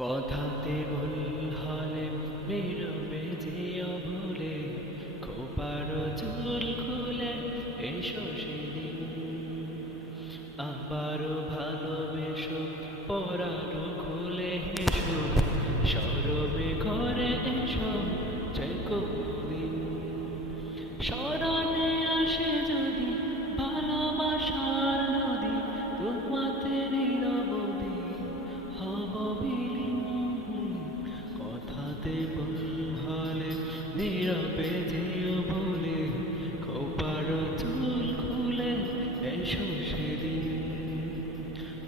কথাতে ভুল হলে নীরবে যেও ভুলে, খোপার চুল খুলে এসো সেদিন। আবারও ভালোবেসো, পরানো খুলে হেসো, সরবে ঘরে এসো যে কোনদিন। স্মরণে আসে যদি ভালোবাসার নদী, তোমাতে নিরবধি হব বিলীন। কথাতে ভুল হলে নীরবে যেও ভুলে, খোপার চুল খুলে এসো সেদিন।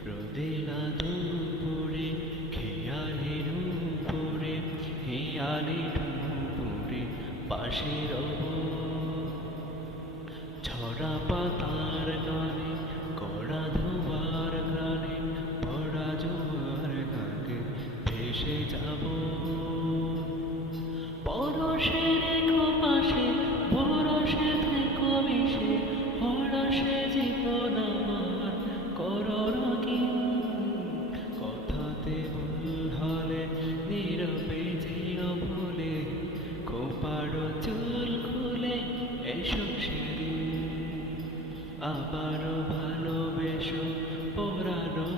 রোদেলা দুপুরে খেয়ালের উপরে, হেয়ালের উপরে পাশে রব। ঝরা পাতার গানে, কড়া ধোয়ার গানে, ভরা জোয়ার গানে ভেসে যাব। পরশে রেখো পাশে, ভরসে থেকো মিশে, হরসে জীবন আমার করো রঙিন। কথাতে ভুল হলে নীরবে যেও ভুলে, খোপার চুল খুলে এসো সেদিন। আবারও ভালোবেসো, পরানো